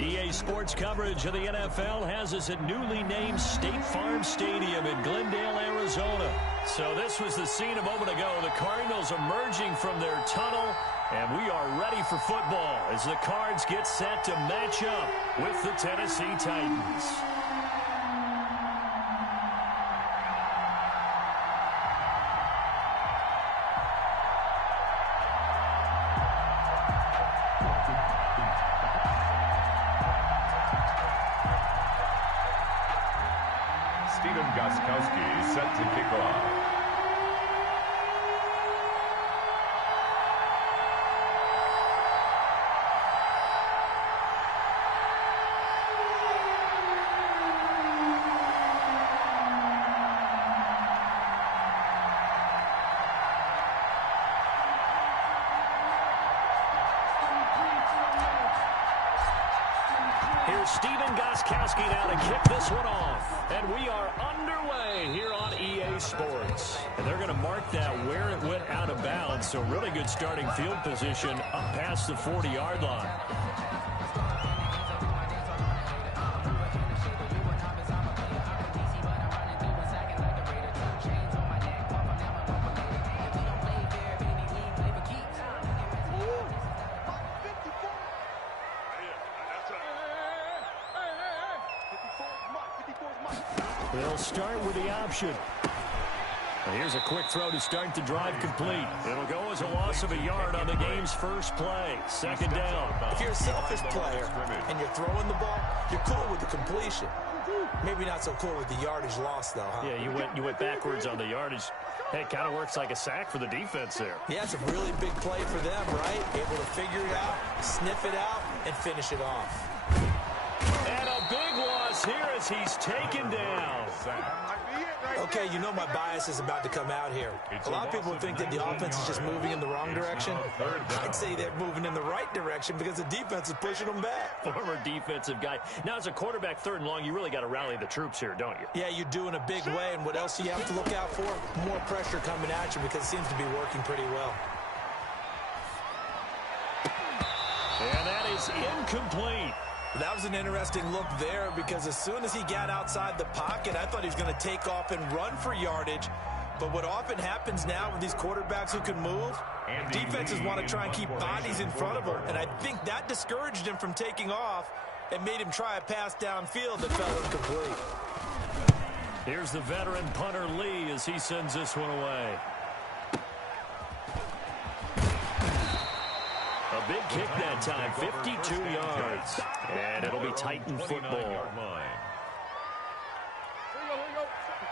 EA Sports coverage of the NFL has us at newly named State Farm Stadium in Glendale, Arizona. So this was the scene a moment ago. The Cardinals emerging from their tunnel, and we are ready for football as the Cards get set to match up with the Tennessee Titans. Set to kick off. Here's Stephen Gostkowski now to kick this one off. And we are underway here on EA Sports. And they're going to mark that where it went out of bounds. So really good starting field position up past the 40-yard line. They'll start with the option. And here's a quick throw to start the drive complete. It'll go as a loss of a yard on the game's first play. Second down. If you're a selfish player and you're throwing the ball, you're cool with the completion. Maybe not so cool with the yardage loss, though, huh? Yeah, you went backwards on the yardage. Hey, it kind of works like a sack for the defense there. Yeah, it's a really big play for them, right? Able to figure it out, sniff it out, and finish it off. And a big loss here as he's taken down. Okay, you know my bias is about to come out here. A lot of people think that the offense is just moving in the wrong direction. I'd say they're moving in the right direction because the defense is pushing them back. Former defensive guy. Now, as a quarterback, third and long, you really got to rally the troops here, don't you? Yeah, you do in a big way. And what else do you have to look out for? More pressure coming at you because it seems to be working pretty well. And that is incomplete. That was an interesting look there because as soon as he got outside the pocket, I thought he was going to take off and run for yardage. But what often happens now with these quarterbacks who can move, defenses want to try and keep bodies in front of them. And I think that discouraged him from taking off and made him try a pass downfield that fell incomplete. Here's the veteran punter Lee as he sends this one away. A big kick that time, 52 yards. And it'll be Titan football.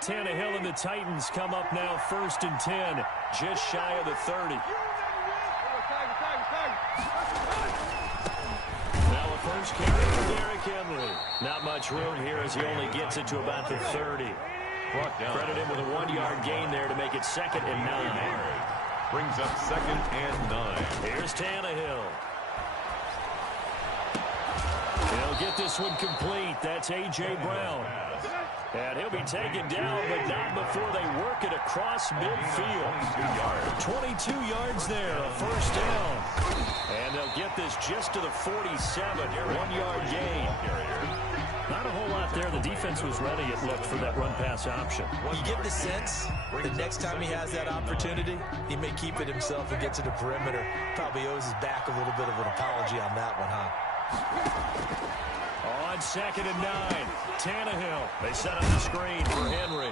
Tannehill and the Titans come up now 1st and 10, just shy of the 30. Now a first carry for Derrick Henry. Not much room here as he only gets it to about the 30. Credit him with a 1-yard gain there to make it 2nd and 9. Brings up 2nd and 9. Here's Tannehill. He'll get this one complete. That's A.J. Brown. And he'll be taken down, but not before they work it across midfield. 22 yards there, a first down. And they'll get this just to the 47, 1-yard gain. Not a whole lot there. The defense was ready, it looked, for that run-pass option. You get the sense the next time he has that opportunity, he may keep it himself and get to the perimeter. Probably owes his back a little bit of an apology on that one, huh? On 2nd and 9, Tannehill. They set up the screen for Henry.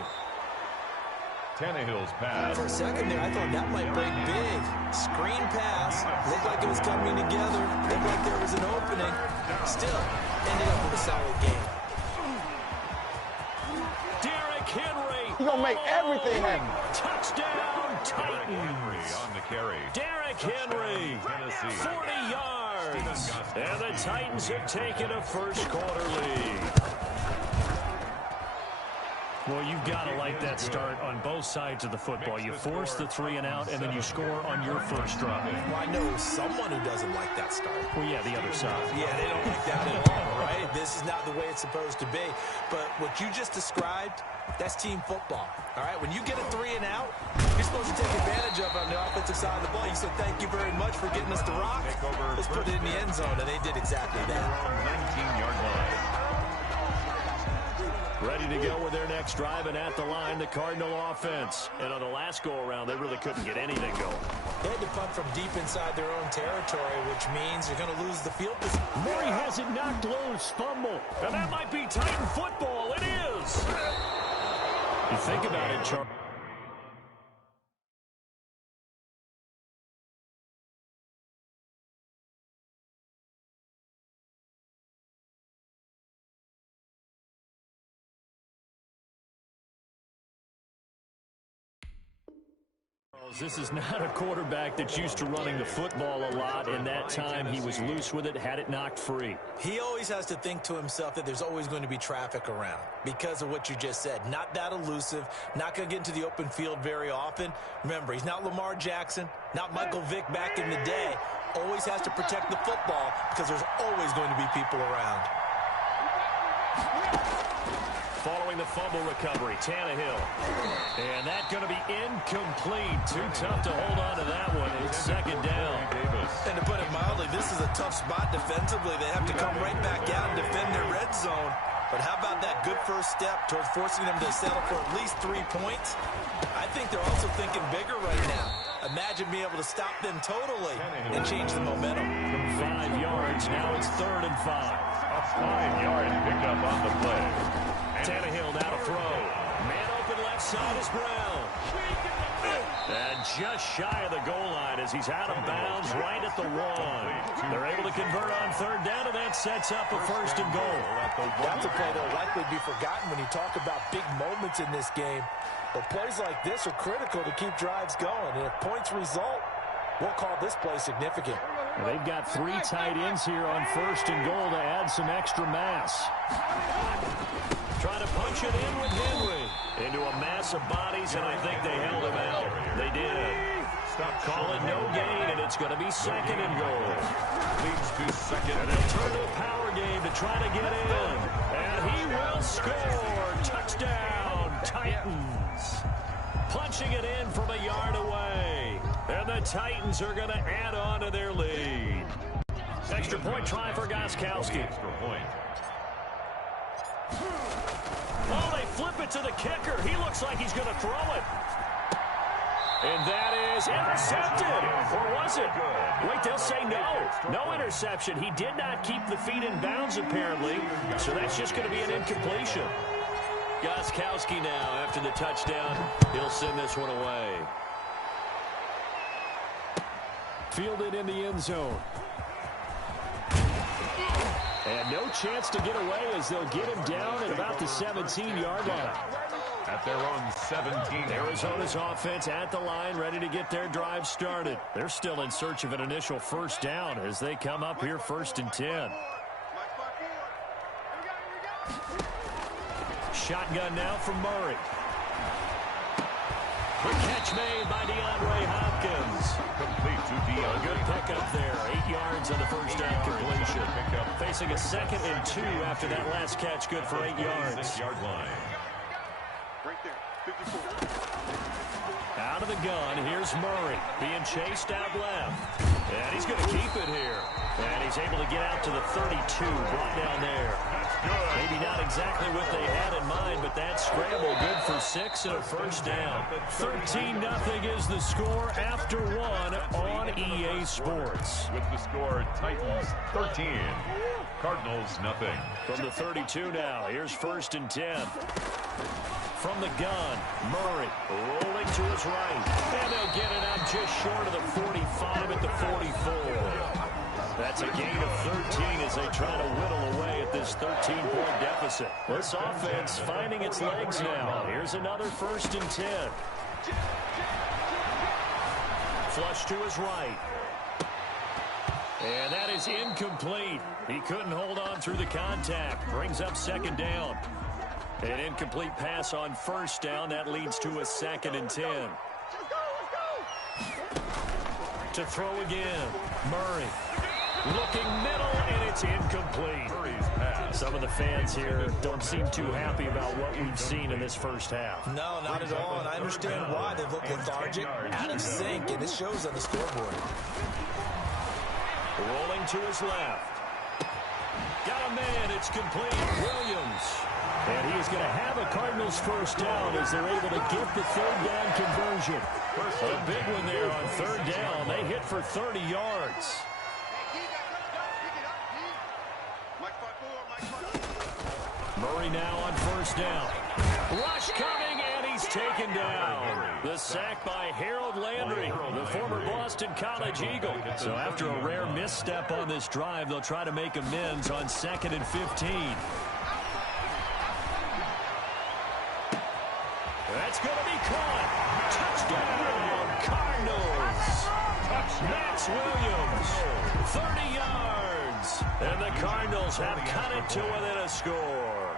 Tannehill's pass. For a second there, I thought that might break big. Screen pass. Looked like it was coming together. Looked like there was an opening. Still, ended up with a solid game. Derrick Henry. He's going to make everything happen. Touchdown, Titans. On the carry. Derrick Henry. 40 yards. And the Titans have taken a first quarter lead. Well, you've got to like that start on both sides of the football. You force the 3 and out, and then you score on your first drive. Well, I know someone who doesn't like that start. Well, yeah, the other side. Yeah, they don't like that at all, right? This is not the way it's supposed to be. But what you just described, that's team football. All right, when you get a 3 and out, you're supposed to take advantage of it on the offensive side of the ball. You said, thank you very much for getting us the rock. Let's put it in the end zone, and they did exactly that. 19-yard line. Ready to go with their next drive, and at the line, the Cardinal offense. And on the last go-around, they really couldn't get anything going. They had to punt from deep inside their own territory, which means you're going to lose the field position. Murray has it knocked loose, fumble. And that might be Titan football. It is. You think about it, Charles. This is not a quarterback that's used to running the football a lot. In that time, he was loose with it, had it knocked free. He always has to think to himself that there's always going to be traffic around because of what you just said. Not that elusive, not going to get into the open field very often. Remember, he's not Lamar Jackson, not Michael Vick back in the day. Always has to protect the football because there's always going to be people around. Following the fumble recovery, Tannehill. And that's going to be incomplete. Too tough to hold on to that one. It's second down. And to put it mildly, this is a tough spot defensively. They have to come right back out and defend their red zone. But how about that good first step towards forcing them to settle for at least 3 points? I think they're also thinking bigger right now. Imagine being able to stop them totally and change the momentum. 5 yards. Now it's 3rd and 5. A 5-yard pickup on the play. Tannehill now to throw. Man open left side is Brown. And just shy of the goal line as he's out of bounds right at the 1. They're able to convert on 3rd down, and that sets up a 1st and goal. That's a play that will likely be forgotten when you talk about big moments in this game. But plays like this are critical to keep drives going. And if points result, we'll call this play significant. Well, they've got 3 tight ends here on 1st and goal to add some extra mass. Trying to punch it in with Henry. Into a mass of bodies, and I think they held him out. They did. Call it no gain, and it's going to be 2nd and goal. Leads to 2nd. And they'll turn to a power game to try to get in. And he will score. Touchdown, Titans. Punching it in from a yard away. And the Titans are going to add on to their lead. Extra point try for Gostkowski. Extra point. Oh, they flip it to the kicker. He looks like he's going to throw it. And that is intercepted. Or was it? Wait, they'll say no. No interception. He did not keep the feet in bounds, apparently. So that's just going to be an incompletion. Gostkowski now, after the touchdown, he'll send this one away. Fielded in the end zone. And no chance to get away as they'll get him down at about the 17-yard line. At their own 17. Arizona's offense at the line, ready to get their drive started. They're still in search of an initial 1st down as they come up here 1st and 10. Shotgun now from Murray. Quick catch made by DeAndre Hopkins. Complete to DeAndre. Good pickup there. 8 yards on the first down completion. Facing a 2nd and 2 after that last catch. Good for 8 yards. 6-yard line. Right there. 54. Out of the gun, here's Murray. Being chased out left. And he's going to keep it here. And he's able to get out to the 32. Brought down there. Maybe not exactly what they had in mind, but that scramble good for 6 and a 1st down. 13-0 is the score after 1 on EA Sports. With the score, Titans 13, Cardinals nothing. From the 32 now, here's 1st and 10. From the gun, Murray rolling to his right. And they'll get it out just short of the 45 at the 44. That's a gain of 13 as they try to whittle away at this 13-point deficit. This offense finding its legs now. Here's another 1st and 10. Flush to his right. And that is incomplete. He couldn't hold on through the contact. Brings up 2nd down. An incomplete pass on first down. That leads to a 2nd and 10. To throw again. Murray. Looking middle, and it's incomplete. Some of the fans here don't seem too happy about what we've seen in this first half. No, not at all, and I understand why. They look lethargic, out of sync, and it shows on the scoreboard. Rolling to his left. Got a man, it's complete. Williams. And he is going to have a Cardinals first down as they're able to get the 3rd down conversion. A big one there on 3rd down. They hit for 30 yards. Murray now on first down. Rush coming, and he's taken down. The sack by Harold Landry, the former Boston College Eagle. So after a rare misstep on this drive, they'll try to make amends on 2nd and 15. That's going to be caught. Touchdown, Cardinals. Max Williams, 30 yards. And the Cardinals have cut it to within a score.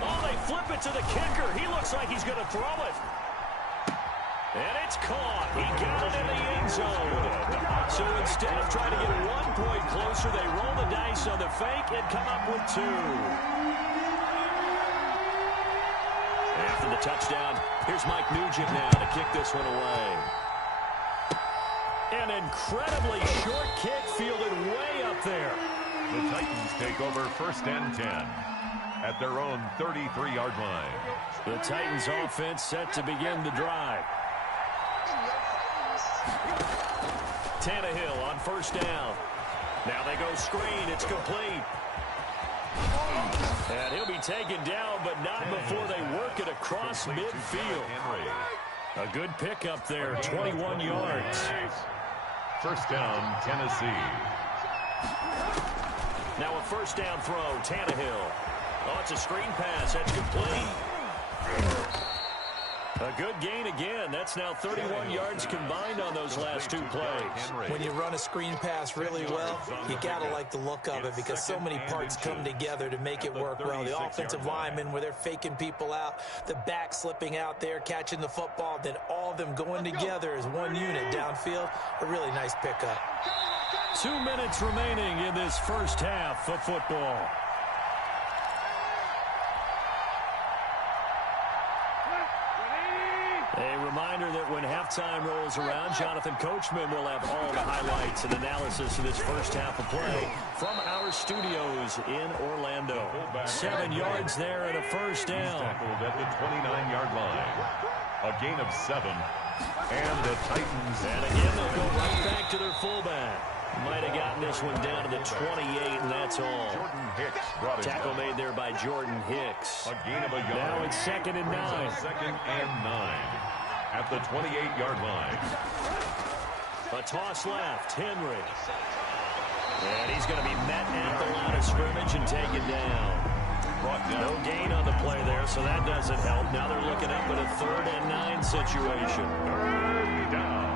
Oh, they flip it to the kicker. He looks like he's going to throw it. And it's caught. He got it in the end zone. So instead of trying to get 1 point closer, they roll the dice on the fake and come up with 2. After the touchdown, here's Mike Nugent now to kick this one away. An incredibly short kick fielded way up there. The Titans take over 1st and 10 at their own 33-yard line. The Titans offense set to begin the drive. Tannehill on first down. Now they go screen. It's complete. And he'll be taken down, but not before they work it across midfield. A good pickup there, 21 yards. 1st down, Tennessee. Now a first down throw, Tannehill. Oh, it's a screen pass. That's complete. A good gain again. That's now 31 yards combined on those last 2 plays. When you run a screen pass really well, you got to like the look of it because so many parts come together to make it work well. The offensive linemen, where they're faking people out, the back slipping out there, catching the football, then all of them going together as one unit downfield. A really nice pickup. 2 minutes remaining in this first half of football. A reminder that when halftime rolls around, Jonathan Coachman will have all the highlights and analysis of this first half of play from our studios in Orlando. 7 yards there and a first down. Tackled at the 29-yard line. A gain of 7. And the Titans. And again, they'll go right back to their fullback. Might have gotten this one down to the 28, and that's all. Jordan Hicks brought it Tackle down. made there by Jordan Hicks. A gain of a yard. Now it's 2nd and 9. 2nd and 9 at the 28-yard line. A toss left, Henry. And he's going to be met at the line of scrimmage and taken down. Brought down. No gain on the play there, so that doesn't help. Now they're looking up at a 3rd and 9 situation. 3rd down.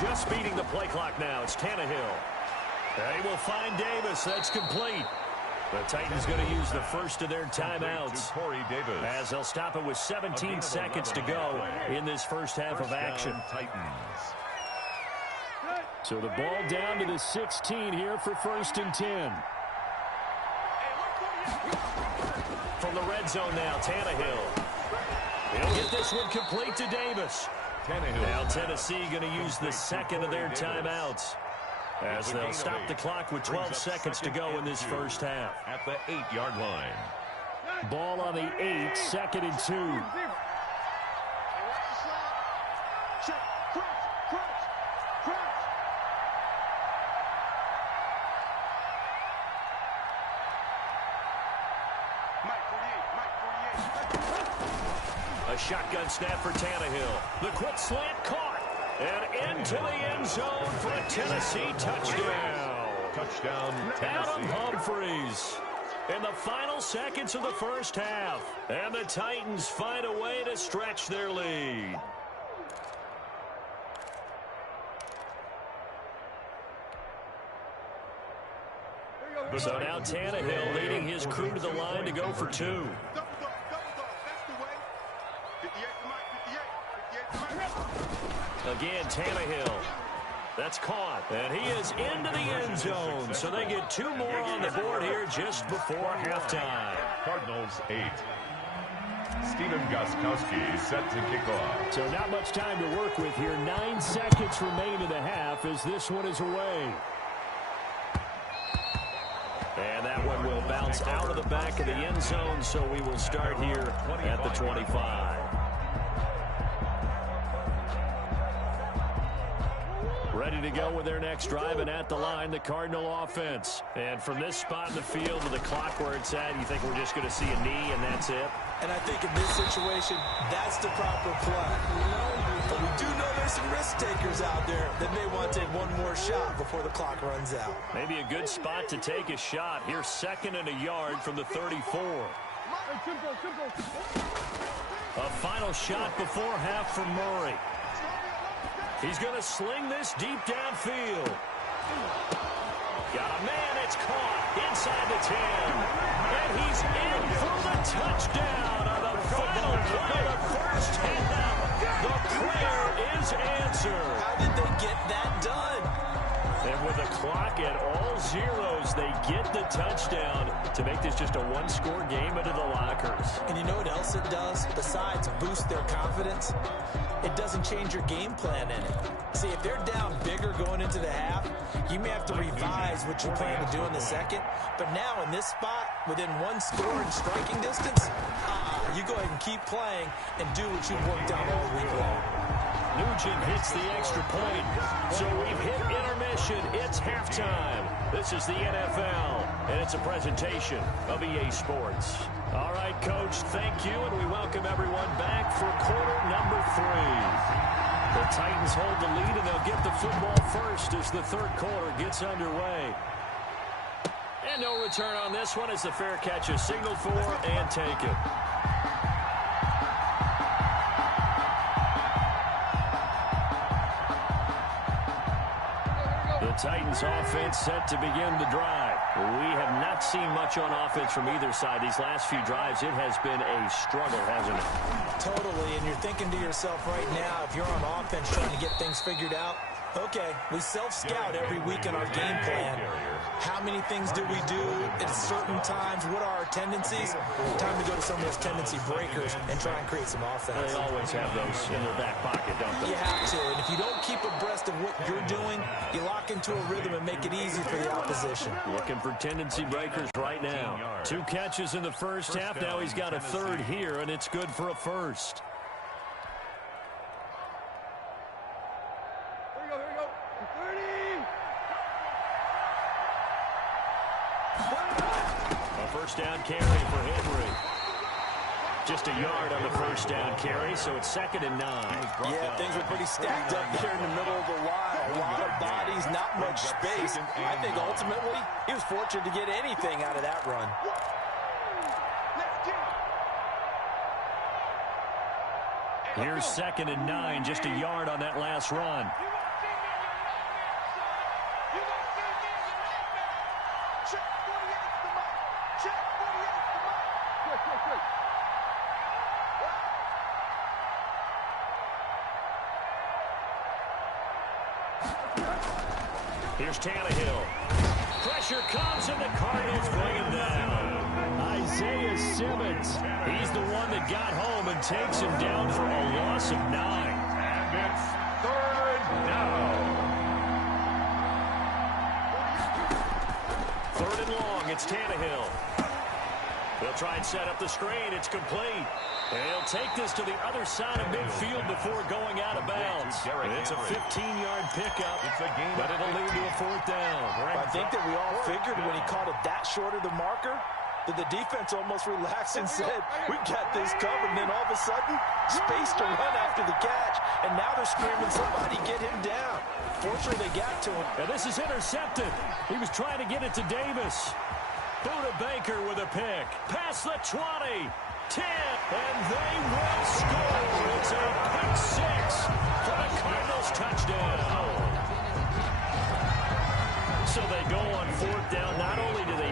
Just beating the play clock now. It's Tannehill. They will find Davis. That's complete. The Titans going to use the first of their timeouts as they'll stop it with 17 seconds to go in this first half of action. Titans. So the ball down to the 16 here for 1st and 10. From the red zone now, Tannehill. He'll get this one complete to Davis. Now Tennessee going to use the 2nd of their timeouts as they'll stop the clock with 12 seconds to go in this first half. At the 8-yard line. Ball on the 8, 2nd and 2. A shotgun snap for Tannehill. The quick slant caught. And into the end zone for a Tennessee touchdown. Touchdown, Adam Tennessee. Humphries in the final seconds of the first half. And the Titans find a way to stretch their lead. So now Tannehill leading his crew to the line to go for 2. Double dog. That's the way. 58 to Mike. 58 to Mike. Again, Tannehill. That's caught. And he is into the end zone. So they get 2 more on the board here just before halftime. Cardinals 8. Steven Gostkowski set to kick off. So not much time to work with here. 9 seconds remain in the half as this one is away. And that one will bounce out of the back of the end zone, so we will start here at the 25. Ready to go with their next drive, and at the line, the Cardinal offense. And from this spot in the field with the clock where it's at, you think we're just going to see a knee and that's it? And I think in this situation, that's the proper play. But we do know there's some risk takers out there that may want to take one more shot before the clock runs out. Maybe a good spot to take a shot. Here's 2nd and a yard from the 34. A final shot before half from Murray. He's going to sling this deep downfield. Got a man, it's caught inside the 10. And he's in for the touchdown on the final play of the first half. The prayer is answered. How did they get that done? And with the clock at all zeros, they get the touchdown to make this just a one-score game into the lockers. And you know what else it does? Besides boost their confidence, it doesn't change your game plan any. See, if they're down bigger going into the half, you may have to revise what you plan to do in the second. But now in this spot, within 1 score in striking distance, you go ahead and keep playing and do what you've worked out all week long. Nugent hits the extra point. So we've hit intermission. It's halftime. This is the NFL, and it's a presentation of EA Sports. All right, Coach, thank you, and we welcome everyone back for quarter number 3. The Titans hold the lead, and they'll get the football first as the third quarter gets underway. And no return on this one as the fair catch is signaled for and taken. The Titans offense set to begin the drive. We have not seen much on offense from either side. These last few drives, it has been a struggle, hasn't it? Totally, and you're thinking to yourself right now, if you're on offense trying to get things figured out, okay, we self-scout every week in our game plan. How many things do we do at certain times? What are our tendencies? Time to go to some of those tendency breakers and try and create some offense. They always have those in their back pocket, don't they? You have to, and if you don't keep abreast of what you're doing, you lock into a rhythm and make it easy for the opposition. Looking for tendency breakers right now. 2 catches in the first half. Now he's got a third here, and it's good for a first. Down carry for Henry. Just a yard on the first down carry, so it's 2nd and 9. Yeah, things were pretty stacked up there in the middle of the line. A lot of bodies, not much space. I think ultimately he was fortunate to get anything out of that run. Here's 2nd and 9, just a yard on that last run. Here's Tannehill. Pressure comes, and the Cardinals bring him down. Isaiah Simmons. He's the one that got home and takes him down for a loss of 9. And it's 3rd down. 3rd and long. It's Tannehill. They'll try and set up the screen. It's complete. And he'll take this to the other side of midfield before going out of bounds. It's a 15-yard pickup, but it'll lead to a 4th down. I think that we all figured when he caught it that short of the marker that the defense almost relaxed and said, we've got this covered. And then all of a sudden, space to run after the catch. And now they're screaming, somebody get him down. Fortunately, they got to him. And this is intercepted. He was trying to get it to Davis. Buda Baker with a pick. Past the 20. 10, and they will score. It's a pick 6 for the Cardinals touchdown. So they go on 4th down. Not only do they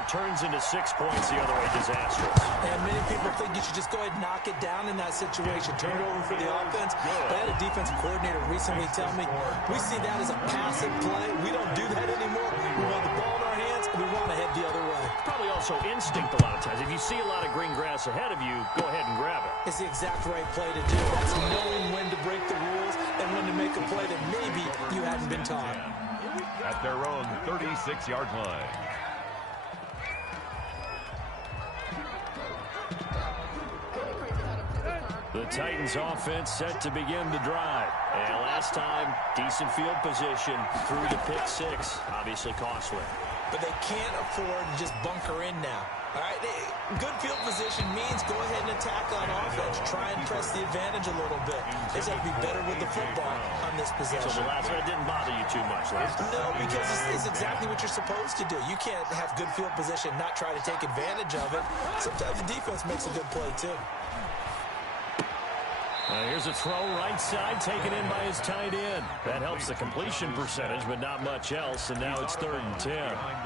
it turns into 6 points the other way. Disastrous. And many people think you should just go ahead and knock it down in that situation. Turn it over for the offense. But I had a defensive coordinator recently tell me, we see that as a passive play. We don't do that anymore. We want the ball in our hands, and we want to head the other way. Probably also instinct a lot of times. If you see a lot of green grass ahead of you, go ahead and grab it. It's the exact right play to do. That's knowing when to break the rules and when to make a play that maybe you hadn't been taught. At their own 36-yard line. The Titans offense set to begin the drive. And last time, decent field position through the pick six. Obviously costly. But they can't afford to just bunker in now. All right, good field position means go ahead and attack on offense. Try and press the advantage a little bit. They just have to be better with the football on this possession. So the last one didn't bother you too much last time? No, because it's exactly what you're supposed to do. You can't have good field position, not try to take advantage of it. Sometimes the defense makes a good play, too. Here's a throw right side taken in by his tight end. That helps the completion percentage, but not much else, and now it's 3rd and 10.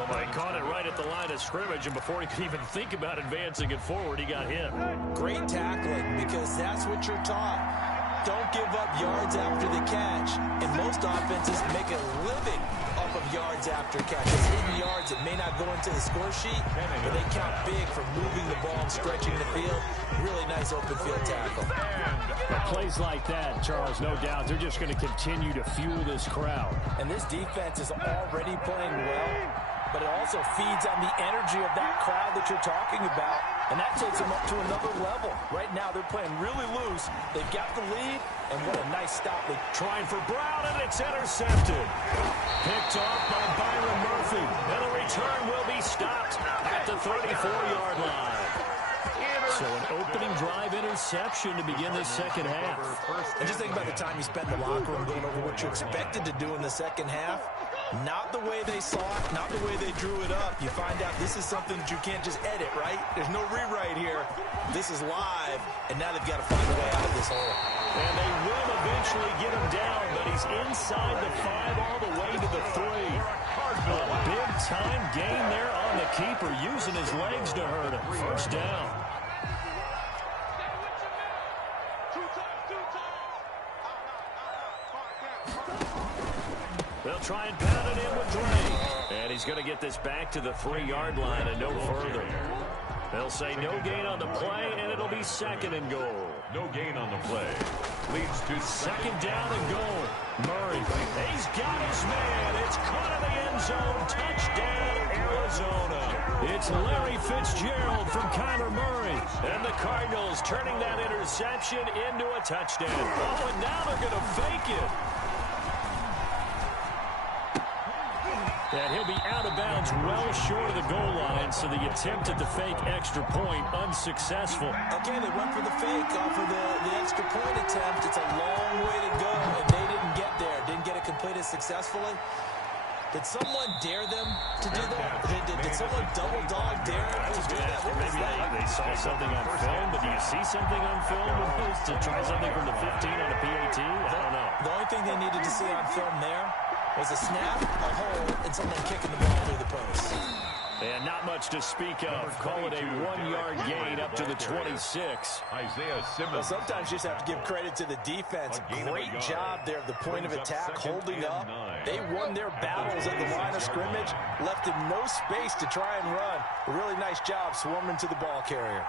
Well, he caught it right at the line of scrimmage, and before he could even think about advancing it forward, he got hit. Great tackling, because that's what you're taught. Don't give up yards after the catch, and most offenses make a living off of yards after catch. It's hidden yards that may not go into the score sheet, but they count big for moving the ball and stretching the field. Really nice open field tackle. Plays like that, Charles, no doubt, they're just going to continue to fuel this crowd. And this defense is already playing well, but it also feeds on the energy of that crowd that you're talking about, and that takes them up to another level. Right now, they're playing really loose. They've got the lead, and what a nice stop. They're trying for Brown, and it's intercepted. Picked off by Byron Murphy, and the return will be stopped at the 34-yard line. So an opening drive interception to begin this second half. And just think about the time you spend in the locker room going over what you expected to do in the second half. Not the way they saw it, not the way they drew it up. You find out this is something that you can't just edit, right? There's no rewrite here. This is live, and now they've got to find a way out of this hole. And they will eventually get him down, but he's inside the 5 all the way to the 3. A big-time gain there on the keeper, using his legs to hurt him. First down. They'll try and pound it in with Dre. And he's going to get this back to the 3-yard line and no further. They'll say no gain on the play, and it'll be 2nd and goal. No gain on the play. Leads to 2nd down and goal. Murray, he's got his man. It's caught in the end zone. Touchdown, Arizona. It's Larry Fitzgerald from Kyler Murray. And the Cardinals turning that interception into a touchdown. Oh, and now they're going to fake it. And he'll be out of bounds well short of the goal line, so the attempt at the fake extra point unsuccessful. Again, they went for the fake off of the extra point attempt. It's a long way to go, and they didn't get there. Didn't get it completed successfully. Did someone dare them to do that? Did someone double dog dare them to do that? Maybe they saw something on film, but do you see something on film to try something from the 15 on a PAT? I don't know. The only thing they needed to see on film there was a snap, a hole, and someone kicking the ball through the post. And not much to speak of. Call it a 1-yard gain up to the 26. Isaiah Simmons. Well, sometimes you just have to give credit to the defense. Great job there at the point of attack, holding up. They won their battles at the line of scrimmage, left him no space to try and run. A really nice job swarming to the ball carrier.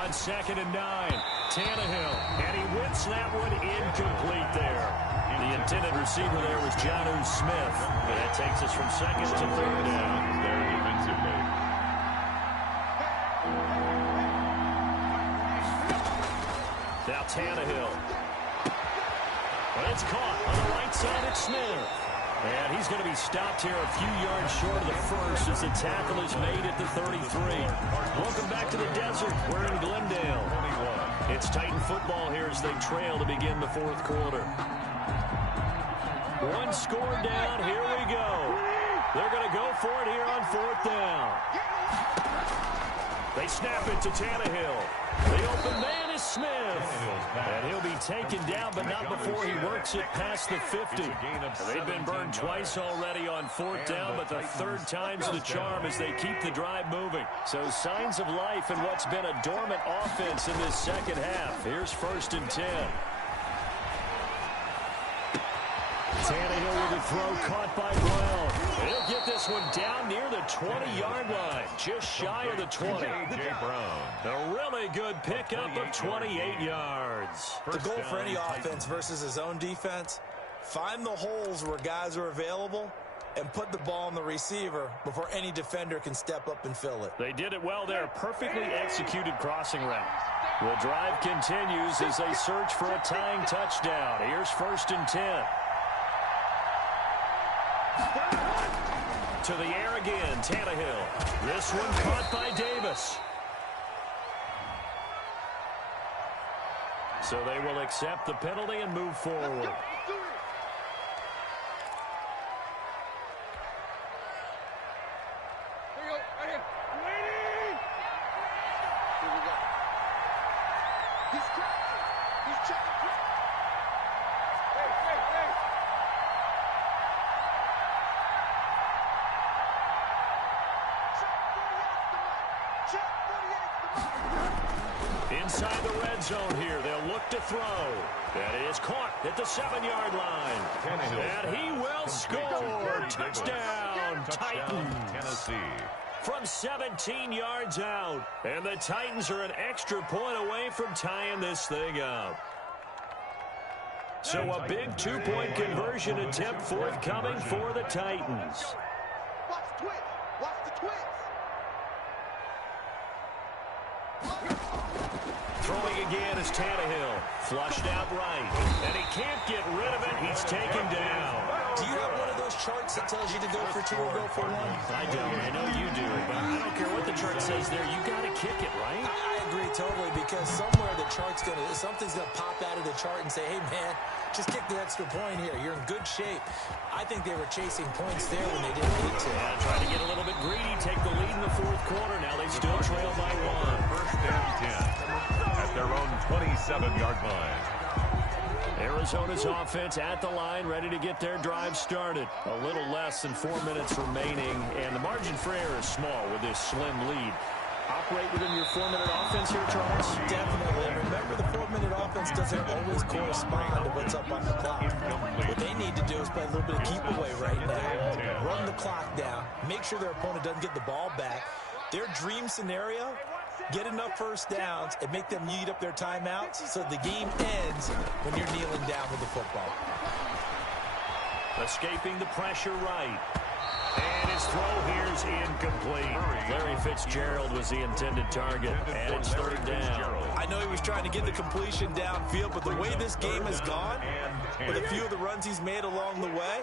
On 2nd and 9, Tannehill, and he whips that one incomplete there. The intended receiver there was Jonnu Smith. And that takes us from 2nd to 3rd down. There defensively. Now Tannehill. But it's caught on the right side at Smith. And he's going to be stopped here a few yards short of the first as the tackle is made at the 33. Welcome back to the desert. We're in Glendale. It's Titan football here as they trail to begin the 4th quarter. 1 score down. Here we go. They're going to go for it here on 4th down. They snap it to Tannehill. The open man is Smith. And he'll be taken down, but not before he works it past the 50. They've been burned twice already on 4th down, but the 3rd time's the charm as they keep the drive moving. So signs of life in what's been a dormant offense in this second half. Here's 1st and 10. Tannehill with a throw caught by Brown. He'll get this one down near the 20-yard line, just shy of the 20. A.J. Brown. A really good pickup of 28 yards. The goal for any offense versus his own defense, find the holes where guys are available and put the ball on the receiver before any defender can step up and fill it. They did it well there. Perfectly executed crossing route. The drive continues as they search for a tying touchdown. Here's 1st and 10. To the air again, Tannehill. This one caught by Davis. So they will accept the penalty and move forward. Inside the red zone here, they'll look to throw. That is caught at the 7-yard line. And he will score. Touchdown, Titans. Tennessee. From 17 yards out. And the Titans are an extra point away from tying this thing up. So a big 2-point conversion attempt forthcoming for the Titans. Watch the twist. Watch the twist. Throwing again is Tannehill. Flushed out right. And he can't get rid of it. He's taken down. Do you have one of those charts that tells you to go for 2 or go for 1? I don't. I know you do. But I don't care what the chart says there. You got to kick it, right? I agree totally, because somewhere the chart's something's gonna pop out of the chart and say, hey man, just kick the extra point here. You're in good shape. I think they were chasing points there when they didn't need to. Trying to get a little bit greedy, take the lead in the 4th quarter. Now they still trail by 1. 1st and 10 at their own 27-yard line. Arizona's offense at the line, ready to get their drive started. A little less than 4 minutes remaining, and the margin for error is small with this slim lead. Operate within your 4-minute offense here, Charles? Definitely. And remember, the 4-minute offense doesn't always correspond to what's up on the clock. What they need to do is play a little bit of keep away right now. Run the clock down. Make sure their opponent doesn't get the ball back. Their dream scenario, get enough 1st downs and make them eat up their timeouts so the game ends when you're kneeling down with the football. Escaping the pressure right. And his throw here is incomplete. Larry Fitzgerald was the intended target, and it's 3rd down. I know he was trying to get the completion downfield, but the way this game has gone, with a few of the runs he's made along the way,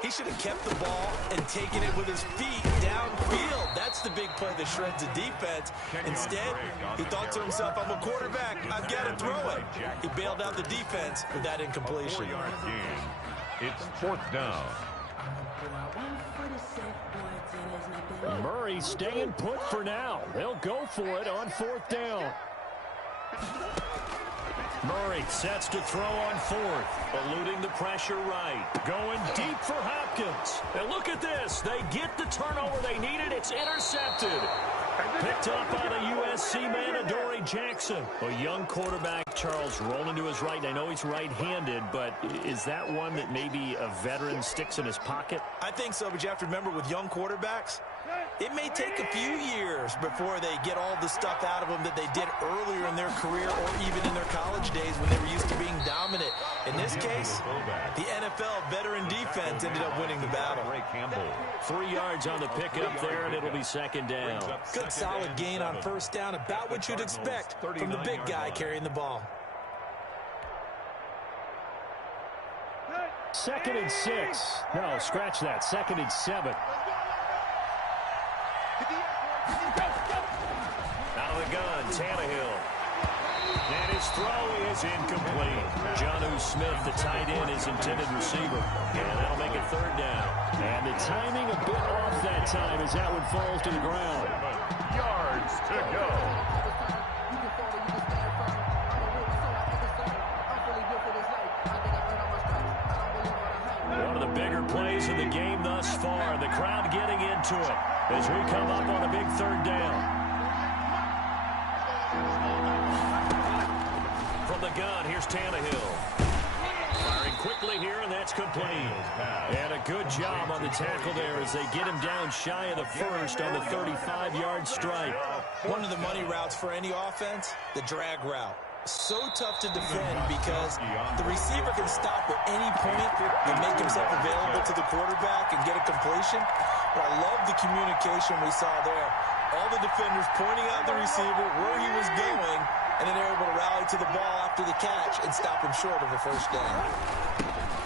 he should have kept the ball and taken it with his feet downfield. That's the big play that shreds the defense. Instead, he thought to himself, I'm a quarterback, I've got to throw it. He bailed out the defense with that incompletion. 4-yard gain. It's 4th down. Murray staying put for now. They'll go for it on 4th down. Murray sets to throw on 4th, eluding the pressure right. Going deep for Hopkins. And look at this. They get the turnover they needed. It's intercepted. Picked up by the USC man, Adoree Jackson. A young quarterback, Charles, rolling to his right. I know he's right-handed, but is that one that maybe a veteran sticks in his pocket? I think so, but you have to remember with young quarterbacks, it may take a few years before they get all the stuff out of them that they did earlier in their career or even in their college days when they were used to being dominant. In this case, the NFL veteran defense ended up winning the battle. 3 yards on the pickup there, and it'll be 2nd down. Good solid gain on 1st down, about what you'd expect from the big guy carrying the ball. 2nd and 6. No, scratch that. 2nd and 7. Out of the gun, Tannehill. And his throw is incomplete. Jonnu Smith, the tight end, is intended receiver. And that'll make it 3rd down. And the timing a bit off that time as that one falls to the ground. 7 yards yards to go. One of the bigger plays of the game thus far. The crowd getting into it as we come up on a big third down. From the gun, here's Tannehill. Firing quickly here, and that's complete. And a good job on the tackle there as they get him down shy of the first on the 35-yard strike. One of the money routes for any offense, the drag route. So tough to defend because the receiver can stop at any point and make himself available to the quarterback and get a completion. But I love the communication we saw there. All the defenders pointing out the receiver where he was going, and then they're able to rally to the ball after the catch and stop him short of a first down.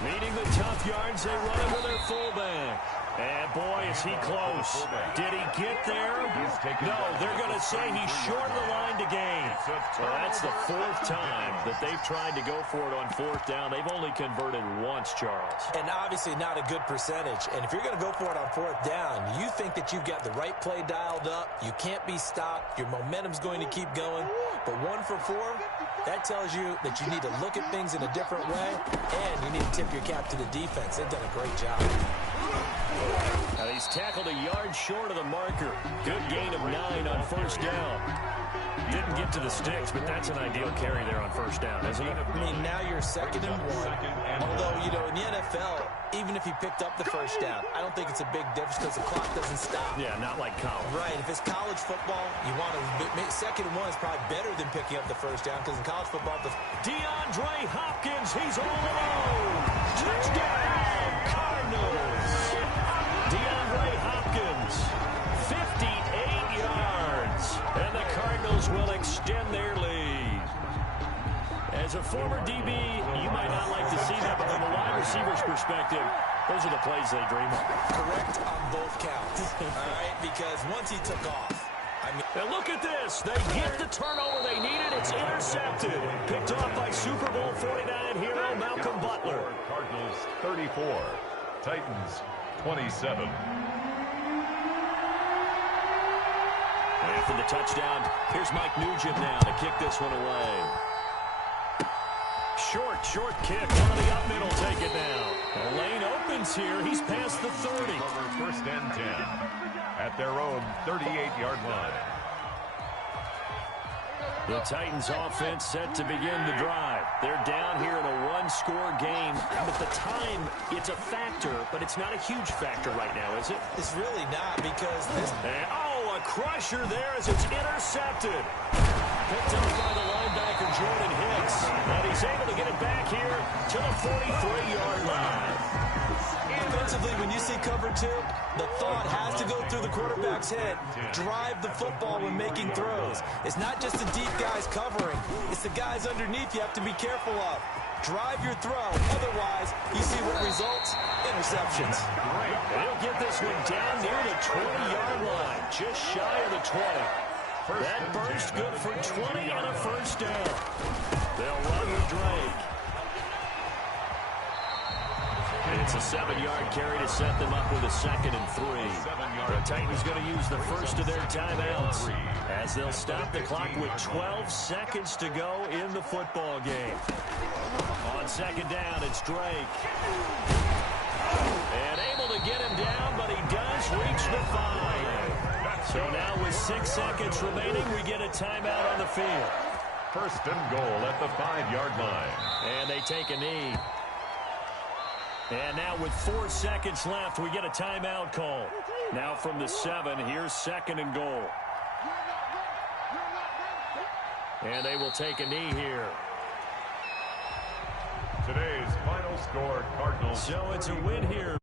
Meeting the tough yards, they run it with their fullback. And boy, is he close. Did he get there? No, they're going to say he's short of the line to gain. Well, that's the fourth time that they've tried to go for it on fourth down. They've only converted once, Charles. And obviously not a good percentage. And if you're going to go for it on fourth down, you think that you've got the right play dialed up. You can't be stopped. Your momentum's going to keep going. But 1 for 4, that tells you that you need to look at things in a different way, and you need to tip your cap to the defense. They've done a great job. Now he's tackled a yard short of the marker. Good gain of 9 on first down. Didn't get to the sticks, but that's an ideal carry there on first down, isn't it? I mean, now you're 2nd and 1. Although, you know, in the NFL, even if he picked up the first down, I don't think it's a big difference because the clock doesn't stop. Yeah, not like college. Right. If it's college football, you want to 2nd and 1 is probably better than picking up the first down because in college football, DeAndre Hopkins, he's all alone. Touchdown, Cardinals. DeAndre Hopkins, 58 yards. And the Cardinals will extend their lead. As a former DB, you might not like to see that, but from a wide receiver's perspective, those are the plays they dream of. Correct on both counts. All right, because once he took off, and look at this. They get the turnover they needed. It's intercepted. Picked off by Super Bowl 49 hero Malcolm Butler. Cardinals 34, Titans 27. After the touchdown, here's Mike Nugent now to kick this one away. Short kick. One of the up middle, take it down. The lane opens here. He's past the 30. Over 1st and 10 at their own 38-yard line. The Titans offense set to begin the drive. They're down here in a one-score game. But the time, it's a factor, but it's not a huge factor right now, is it? It's really not because this... Oh, a crusher there as it's intercepted. Picked up by the linebacker, Jordan Hicks. And he's able to get it back here to the 43-yard line. Defensively, when you see cover 2, the thought has to go through the quarterback's head. Drive the football when making throws. It's not just the deep guys covering. It's the guys underneath you have to be careful of. Drive your throw. Otherwise, you see what results? Interceptions. Great. They'll get this one down near the 20-yard line. Just shy of the 20. That burst good for 20 and a first down. They'll run with Drake. And it's a 7-yard carry to set them up with a 2nd and 3. The Titans going to use the first of their timeouts as they'll stop the clock with 12 seconds to go in the football game. On 2nd down, it's Drake. And able to get him down, but he does reach the 5. So now with 6 seconds remaining, we get a timeout on the field. 1st and goal at the 5-yard line. And they take a knee. And now with 4 seconds left, we get a timeout call. Now from the 7, here's 2nd and goal. And they will take a knee here. Today's final score, Cardinals. So it's a win here